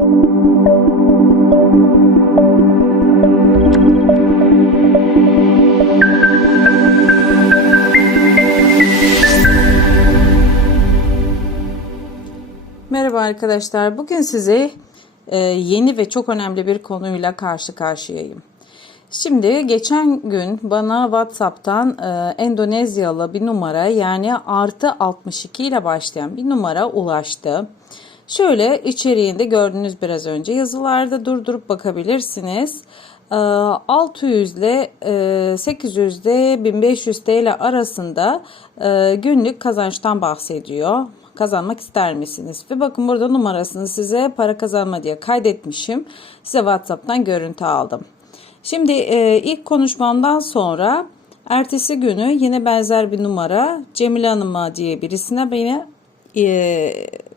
Merhaba arkadaşlar. Bugün size e, yeni ve çok önemli bir konuyla karşı karşıyayım. Şimdi geçen gün bana WhatsApp'tan e, Endonezyalı bir numara yani artı 62 ile başlayan bir numara ulaştı. Şöyle içeriğinde gördüğünüz biraz önce yazılarda durdurup bakabilirsiniz. E, 600 ile e, 800 ile 1500 TL arasında e, günlük kazançtan bahsediyor kazanmak ister misiniz? Ve bakın burada numarasını size para kazanma diye kaydetmişim. Size WhatsApp'tan görüntü aldım. Şimdi e, ilk konuşmamdan sonra ertesi günü yine benzer bir numara Cemile Hanım'a diye birisine beni e,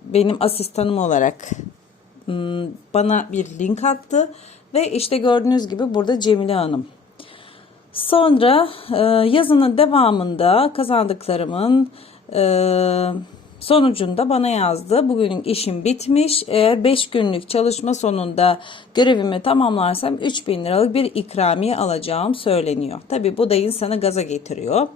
benim asistanım olarak bana bir link attı ve işte gördüğünüz gibi burada Cemile Hanım. Sonra e, yazının devamında kazandıklarımın e, Sonucunda bana yazdı. Bugünün işim bitmiş. Eğer 5 günlük çalışma sonunda görevimi tamamlarsam 3000 liralık bir ikramiye alacağım söyleniyor. Tabi bu da insanı gaza getiriyor.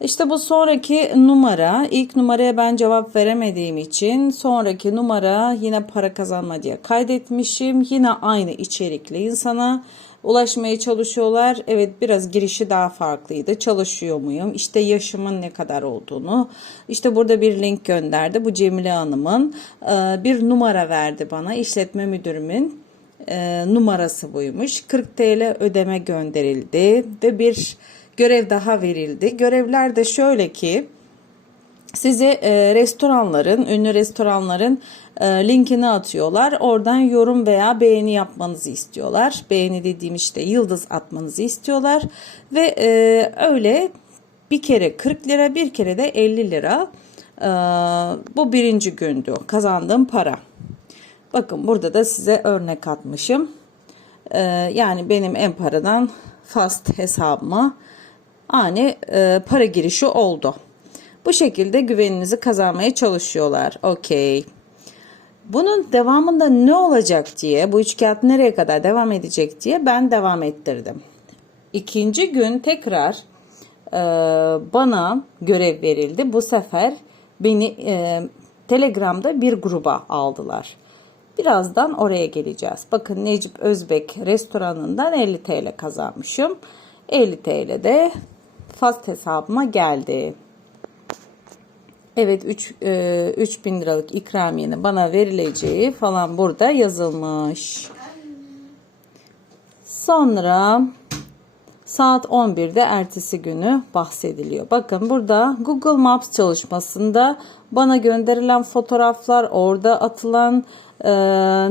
İşte bu sonraki numara, ilk numaraya ben cevap veremediğim için sonraki numara yine para kazanma diye kaydetmişim. Yine aynı içerikli insana ulaşmaya çalışıyorlar. Evet biraz girişi daha farklıydı. Çalışıyor muyum? İşte yaşımın ne kadar olduğunu. İşte burada bir link gönderdi. Bu Cemile Hanım'ın e, bir numara verdi bana. İşletme müdürümün e, numarası buymuş. 40 TL ödeme gönderildi ve bir görev daha verildi. Görevler de şöyle ki size e, restoranların, ünlü restoranların e, linkini atıyorlar. Oradan yorum veya beğeni yapmanızı istiyorlar. Beğeni dediğim işte yıldız atmanızı istiyorlar. Ve e, öyle bir kere 40 lira, bir kere de 50 lira. E, bu birinci gündü kazandığım para. Bakın burada da size örnek atmışım. E, yani benim en paradan fast hesabıma ani e, para girişi oldu. Bu şekilde güveninizi kazanmaya çalışıyorlar. Okey. Bunun devamında ne olacak diye, bu üç kağıt nereye kadar devam edecek diye ben devam ettirdim. İkinci gün tekrar e, bana görev verildi. Bu sefer beni e, Telegram'da bir gruba aldılar. Birazdan oraya geleceğiz. Bakın Necip Özbek restoranından 50 TL kazanmışım. 50 TL de fast hesabıma geldi. Evet 3 e, 3000 liralık ikramiyenin bana verileceği falan burada yazılmış. Sonra saat 11'de ertesi günü bahsediliyor. Bakın burada Google Maps çalışmasında bana gönderilen fotoğraflar, orada atılan e,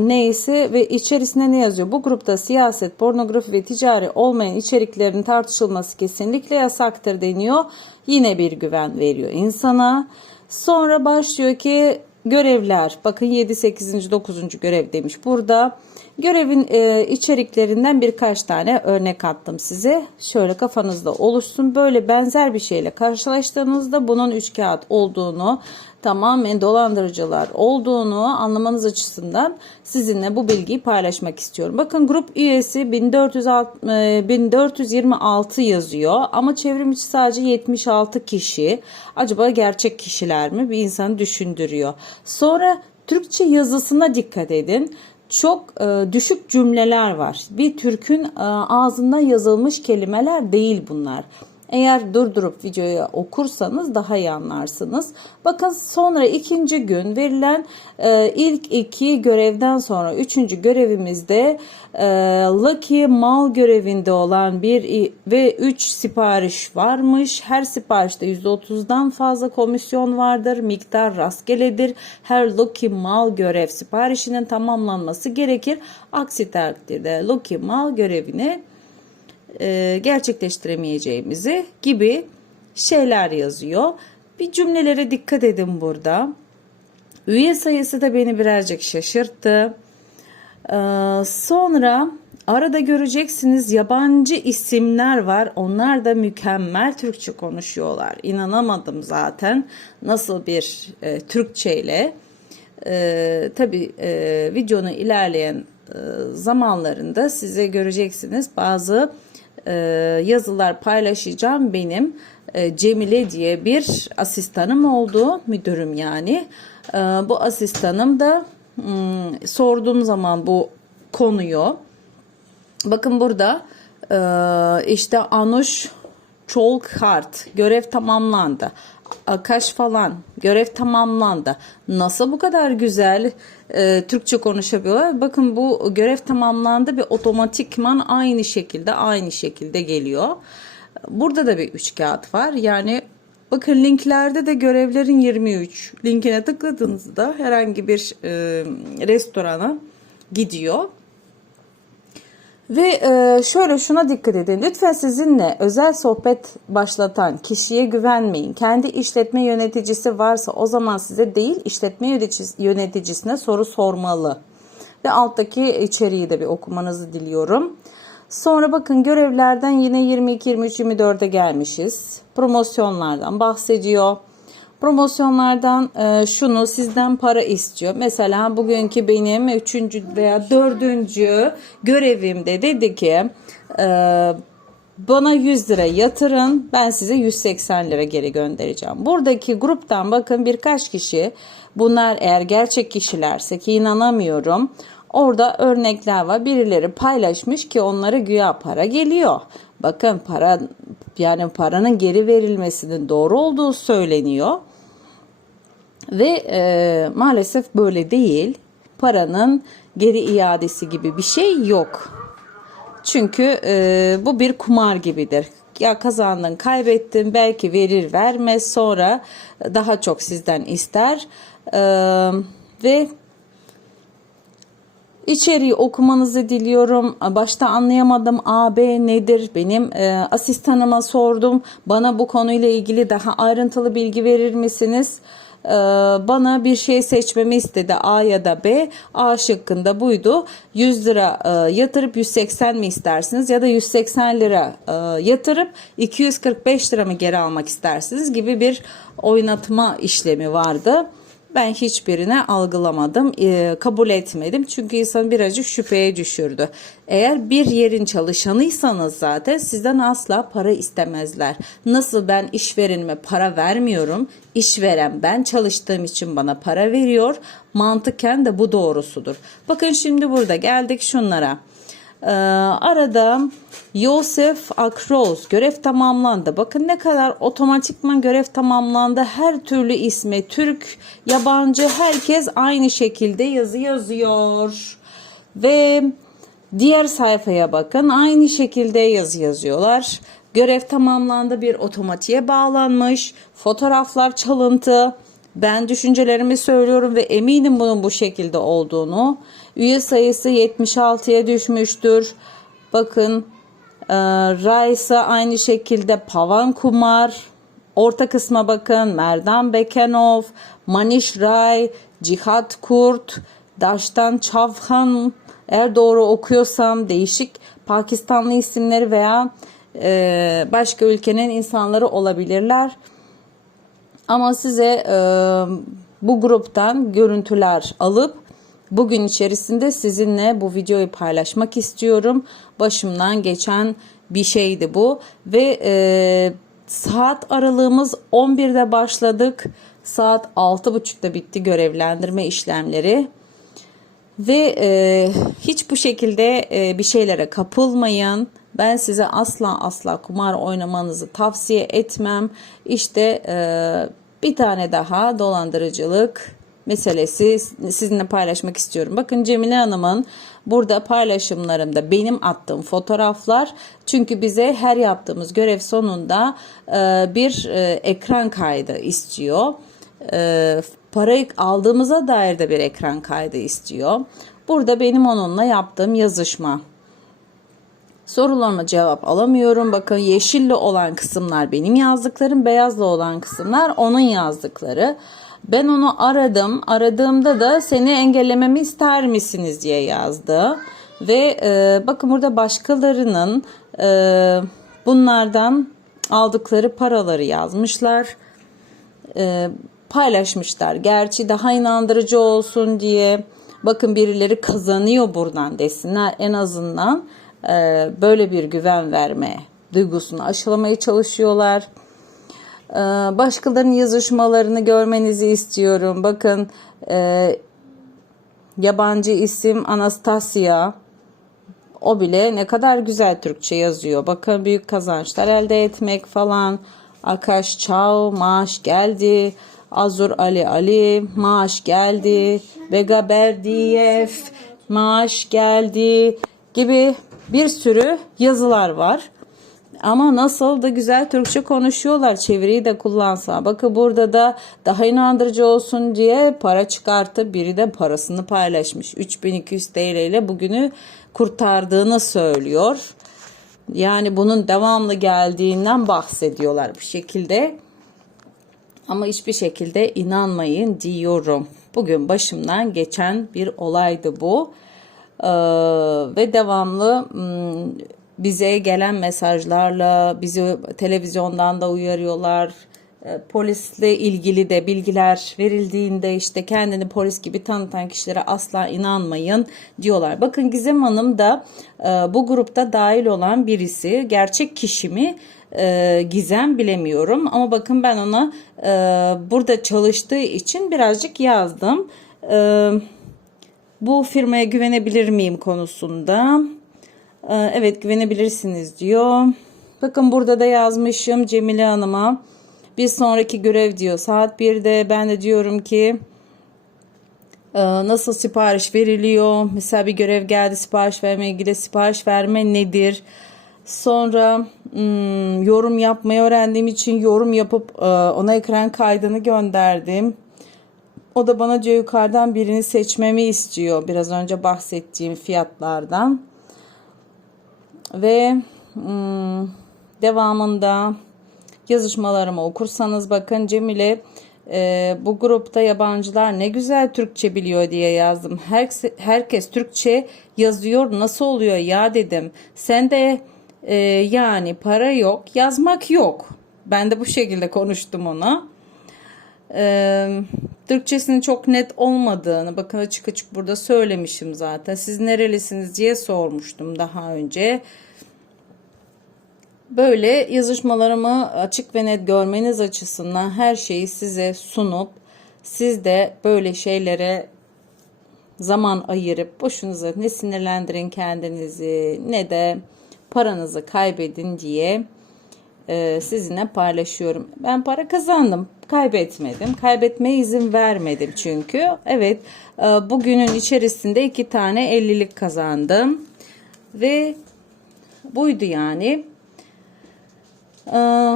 neyse ve içerisine ne yazıyor? Bu grupta siyaset, pornografi ve ticari olmayan içeriklerin tartışılması kesinlikle yasaktır deniyor. Yine bir güven veriyor insana. Sonra başlıyor ki görevler. Bakın 7, 8. 9. görev demiş burada. Görevin e, içeriklerinden birkaç tane örnek attım size. Şöyle kafanızda oluşsun. Böyle benzer bir şeyle karşılaştığınızda bunun üç kağıt olduğunu, tamamen dolandırıcılar olduğunu anlamanız açısından sizinle bu bilgiyi paylaşmak istiyorum. Bakın grup üyesi 1406, 1426 yazıyor ama çevrim içi sadece 76 kişi. Acaba gerçek kişiler mi? Bir insanı düşündürüyor. Sonra Türkçe yazısına dikkat edin çok e, düşük cümleler var. Bir Türk'ün e, ağzında yazılmış kelimeler değil bunlar. Eğer durdurup videoyu okursanız daha iyi anlarsınız. Bakın sonra ikinci gün verilen e, ilk iki görevden sonra üçüncü görevimizde e, Lucky Mal görevinde olan bir ve üç sipariş varmış. Her siparişte %30'dan fazla komisyon vardır. Miktar rastgeledir. Her Lucky Mal görev siparişinin tamamlanması gerekir. Aksi takdirde Lucky Mal görevini e, gerçekleştiremeyeceğimizi gibi şeyler yazıyor. Bir cümlelere dikkat edin burada. Üye sayısı da beni birazcık şaşırttı. Ee, sonra arada göreceksiniz yabancı isimler var. Onlar da mükemmel Türkçe konuşuyorlar. İnanamadım zaten nasıl bir e, Türkçe ile. e, tabii e, videonun ilerleyen e, zamanlarında size göreceksiniz bazı e, yazılar paylaşacağım benim e, Cemile diye bir asistanım oldu müdürüm yani E, bu asistanım da hmm, sorduğum zaman bu konuyu bakın burada işte Anuş Çolkart görev tamamlandı. Akaş falan görev tamamlandı. Nasıl bu kadar güzel e, Türkçe konuşabiliyorlar? Bakın bu görev tamamlandı bir otomatikman aynı şekilde aynı şekilde geliyor. Burada da bir üç kağıt var. Yani bakın linklerde de görevlerin 23 linkine tıkladığınızda herhangi bir e, restorana gidiyor. Ve e, şöyle şuna dikkat edin. Lütfen sizinle özel sohbet başlatan kişiye güvenmeyin. Kendi işletme yöneticisi varsa o zaman size değil işletme yöneticisi, yöneticisine soru sormalı. Ve alttaki içeriği de bir okumanızı diliyorum. Sonra bakın görevlerden yine 22, 23, 24'e gelmişiz. Promosyonlardan bahsediyor. Promosyonlardan e, şunu sizden para istiyor. Mesela bugünkü benim üçüncü veya dördüncü görevimde dedi ki e, bana 100 lira yatırın ben size 180 lira geri göndereceğim. Buradaki gruptan bakın birkaç kişi bunlar eğer gerçek kişilerse ki inanamıyorum. Orada örnekler var. Birileri paylaşmış ki onlara güya para geliyor. Bakın para yani paranın geri verilmesinin doğru olduğu söyleniyor. Ve e, maalesef böyle değil. Paranın geri iadesi gibi bir şey yok. Çünkü e, bu bir kumar gibidir. Ya kazandın, kaybettin, belki verir vermez sonra daha çok sizden ister. E, ve İçeriği okumanızı diliyorum. Başta anlayamadım A, B nedir? Benim e, asistanıma sordum. Bana bu konuyla ilgili daha ayrıntılı bilgi verir misiniz? E, bana bir şey seçmemi istedi A ya da B. A şıkkında buydu. 100 lira e, yatırıp 180 mi istersiniz ya da 180 lira e, yatırıp 245 lira mı geri almak istersiniz gibi bir oynatma işlemi vardı. Ben hiçbirini algılamadım, e, kabul etmedim. Çünkü insan birazcık şüpheye düşürdü. Eğer bir yerin çalışanıysanız zaten sizden asla para istemezler. Nasıl ben işverenime para vermiyorum, işveren ben çalıştığım için bana para veriyor. Mantıken de bu doğrusudur. Bakın şimdi burada geldik şunlara. Ee, arada Yosef Akroz görev tamamlandı. Bakın ne kadar otomatikman görev tamamlandı. Her türlü ismi Türk, yabancı herkes aynı şekilde yazı yazıyor. Ve diğer sayfaya bakın aynı şekilde yazı yazıyorlar. Görev tamamlandı bir otomatiğe bağlanmış. Fotoğraflar çalıntı. Ben düşüncelerimi söylüyorum ve eminim bunun bu şekilde olduğunu. Üye sayısı 76'ya düşmüştür. Bakın e, Raisa aynı şekilde Pavan Kumar. Orta kısma bakın Merdan Bekenov, Manish Ray, Cihat Kurt, Daştan Çavhan. Eğer doğru okuyorsam değişik Pakistanlı isimleri veya e, başka ülkenin insanları olabilirler. Ama size e, bu gruptan görüntüler alıp bugün içerisinde sizinle bu videoyu paylaşmak istiyorum. Başımdan geçen bir şeydi bu ve e, saat aralığımız 11'de başladık. Saat 6.30'da bitti görevlendirme işlemleri. Ve e, hiç bu şekilde e, bir şeylere kapılmayın. Ben size asla asla kumar oynamanızı tavsiye etmem. İşte e, bir tane daha dolandırıcılık meselesi sizinle paylaşmak istiyorum. Bakın Cemile Hanım'ın burada paylaşımlarımda benim attığım fotoğraflar çünkü bize her yaptığımız görev sonunda e, bir e, ekran kaydı istiyor. E, parayı aldığımıza dair de bir ekran kaydı istiyor. Burada benim onunla yaptığım yazışma. Sorularıma cevap alamıyorum. Bakın yeşilli olan kısımlar benim yazdıklarım, beyazlı olan kısımlar onun yazdıkları. Ben onu aradım. Aradığımda da seni engellememi ister misiniz diye yazdı. Ve e, bakın burada başkalarının e, bunlardan aldıkları paraları yazmışlar. E, paylaşmışlar. Gerçi daha inandırıcı olsun diye bakın birileri kazanıyor buradan desinler en azından böyle bir güven verme duygusunu aşılamaya çalışıyorlar. E, başkalarının yazışmalarını görmenizi istiyorum. Bakın e, yabancı isim Anastasia. O bile ne kadar güzel Türkçe yazıyor. Bakın büyük kazançlar elde etmek falan. Akash Çao maaş geldi. Azur Ali Ali maaş geldi. Vega Berdiyev maaş geldi gibi bir sürü yazılar var. Ama nasıl da güzel Türkçe konuşuyorlar. Çeviriyi de kullansa. Bakın burada da daha inandırıcı olsun diye para çıkartıp biri de parasını paylaşmış. 3200 TL ile bugünü kurtardığını söylüyor. Yani bunun devamlı geldiğinden bahsediyorlar bu şekilde. Ama hiçbir şekilde inanmayın diyorum. Bugün başımdan geçen bir olaydı bu. Ee, ve devamlı bize gelen mesajlarla bizi televizyondan da uyarıyorlar. E, Polisle ilgili de bilgiler verildiğinde işte kendini polis gibi tanıtan kişilere asla inanmayın diyorlar. Bakın Gizem Hanım da e, bu grupta dahil olan birisi. Gerçek kişi mi? E, Gizem bilemiyorum ama bakın ben ona burada çalıştığı için birazcık yazdım. Bu firmaya güvenebilir miyim konusunda. Evet güvenebilirsiniz diyor. Bakın burada da yazmışım Cemile Hanım'a. Bir sonraki görev diyor saat 1'de ben de diyorum ki nasıl sipariş veriliyor? Mesela bir görev geldi sipariş verme ilgili sipariş verme nedir? Sonra hmm, yorum yapmayı öğrendiğim için yorum yapıp ona ekran kaydını gönderdim. O da bana diyor yukarıdan birini seçmemi istiyor. Biraz önce bahsettiğim fiyatlardan. Ve hmm, devamında yazışmalarımı okursanız bakın Cemile e, bu grupta yabancılar ne güzel Türkçe biliyor diye yazdım. Herkes, herkes Türkçe yazıyor nasıl oluyor ya dedim. Sen de e, yani para yok yazmak yok. Ben de bu şekilde konuştum ona. E, Türkçesinin çok net olmadığını bakın açık açık burada söylemişim zaten. Siz nerelisiniz diye sormuştum daha önce. Böyle yazışmalarımı açık ve net görmeniz açısından her şeyi size sunup siz de böyle şeylere zaman ayırıp boşunuza ne sinirlendirin kendinizi ne de paranızı kaybedin diye e, sizinle paylaşıyorum. Ben para kazandım, kaybetmedim. Kaybetmeye izin vermedim çünkü. Evet, e, bugünün içerisinde iki tane 50'lik kazandım. Ve buydu yani. Ee,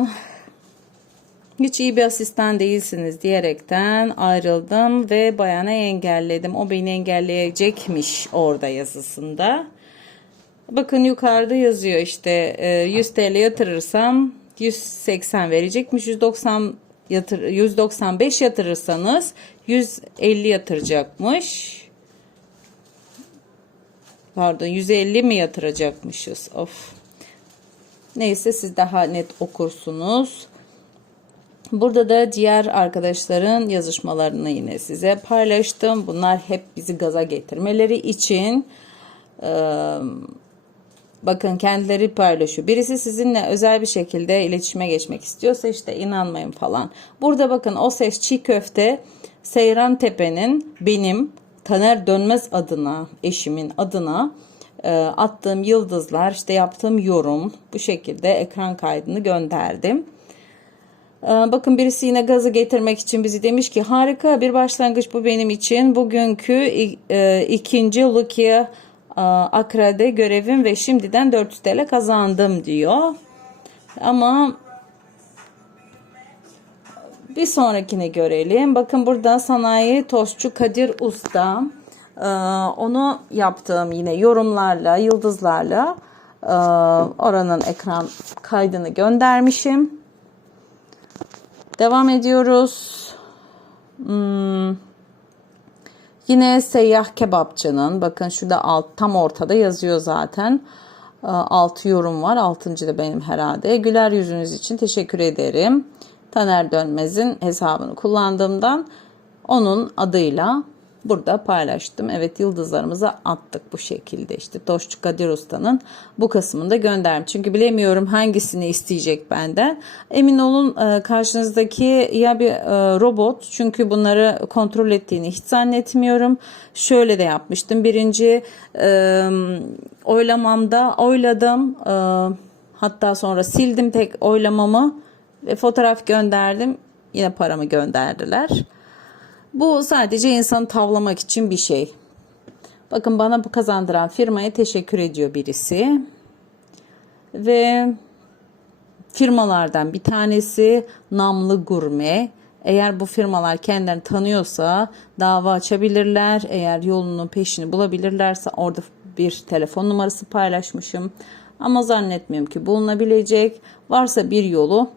hiç iyi bir asistan değilsiniz diyerekten ayrıldım ve bayana engelledim. O beni engelleyecekmiş orada yazısında. Bakın yukarıda yazıyor işte 100 e, TL yatırırsam 180 verecekmiş. 190 yatır, 195 yatırırsanız 150 yatıracakmış. Pardon 150 mi yatıracakmışız? Of. Neyse siz daha net okursunuz. Burada da diğer arkadaşların yazışmalarını yine size paylaştım. Bunlar hep bizi gaza getirmeleri için e, bakın kendileri paylaşıyor. Birisi sizinle özel bir şekilde iletişime geçmek istiyorsa işte inanmayın falan. Burada bakın o ses çiğ köfte Seyran Tepe'nin benim Taner Dönmez adına, eşimin adına e, attığım yıldızlar, işte yaptığım yorum bu şekilde ekran kaydını gönderdim. E, bakın birisi yine gazı getirmek için bizi demiş ki harika bir başlangıç bu benim için. Bugünkü e, ikinci Lukia Akra'da görevim ve şimdiden 400 TL kazandım diyor. Ama bir sonrakine görelim. Bakın burada sanayi tostçu Kadir Usta. Onu yaptığım yine yorumlarla, yıldızlarla oranın ekran kaydını göndermişim. Devam ediyoruz. Hmm. Yine seyyah kebapçının bakın şurada alt tam ortada yazıyor zaten. 6 yorum var. 6. da benim herhalde. Güler yüzünüz için teşekkür ederim. Taner Dönmez'in hesabını kullandığımdan onun adıyla burada paylaştım. Evet yıldızlarımızı attık bu şekilde işte Toşçu Kadir Usta'nın bu kısmını da gönderdim. Çünkü bilemiyorum hangisini isteyecek benden. Emin olun e, karşınızdaki ya bir e, robot çünkü bunları kontrol ettiğini hiç zannetmiyorum. Şöyle de yapmıştım. Birinci e, oylamamda oyladım. Hatta sonra sildim tek oylamamı ve fotoğraf gönderdim. Yine paramı gönderdiler. Bu sadece insanı tavlamak için bir şey. Bakın bana bu kazandıran firmaya teşekkür ediyor birisi. Ve firmalardan bir tanesi Namlı Gurme. Eğer bu firmalar kendilerini tanıyorsa dava açabilirler. Eğer yolunun peşini bulabilirlerse orada bir telefon numarası paylaşmışım. Ama zannetmiyorum ki bulunabilecek. Varsa bir yolu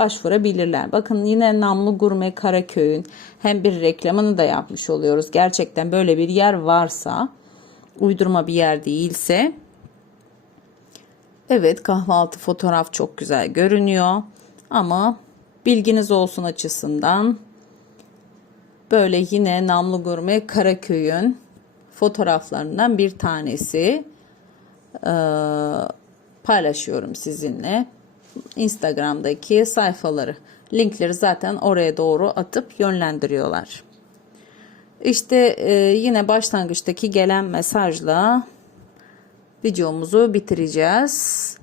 başvurabilirler. Bakın yine Namlı Gurme Karaköy'ün hem bir reklamını da yapmış oluyoruz. Gerçekten böyle bir yer varsa, uydurma bir yer değilse. Evet kahvaltı fotoğraf çok güzel görünüyor. Ama bilginiz olsun açısından böyle yine Namlı Gurme Karaköy'ün fotoğraflarından bir tanesi ee, paylaşıyorum sizinle. Instagram'daki sayfaları. Linkleri zaten oraya doğru atıp yönlendiriyorlar. İşte e, yine başlangıçtaki gelen mesajla videomuzu bitireceğiz.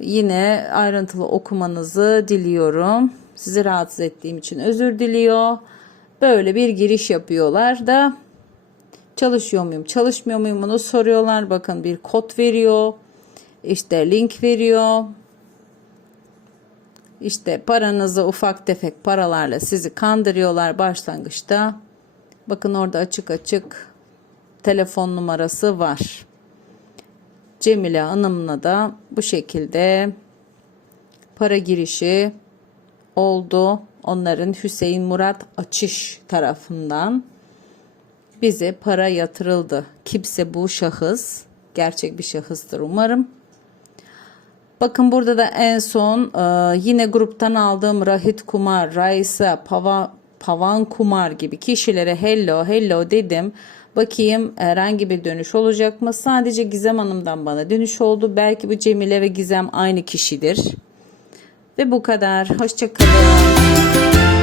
Yine ayrıntılı okumanızı diliyorum. Sizi rahatsız ettiğim için özür diliyor. Böyle bir giriş yapıyorlar da çalışıyor muyum, çalışmıyor muyum bunu soruyorlar. Bakın bir kod veriyor. İşte link veriyor. İşte paranızı ufak tefek paralarla sizi kandırıyorlar başlangıçta. Bakın orada açık açık telefon numarası var. Cemile Hanım'la da bu şekilde para girişi oldu. Onların Hüseyin Murat Açış tarafından bize para yatırıldı. Kimse bu şahıs gerçek bir şahıstır umarım. Bakın burada da en son e, yine gruptan aldığım Rahit Kumar, Raisa, Pava, Pavan Kumar gibi kişilere hello hello dedim. Bakayım herhangi bir dönüş olacak mı? Sadece Gizem Hanım'dan bana dönüş oldu. Belki bu Cemile ve Gizem aynı kişidir. Ve bu kadar. Hoşçakalın.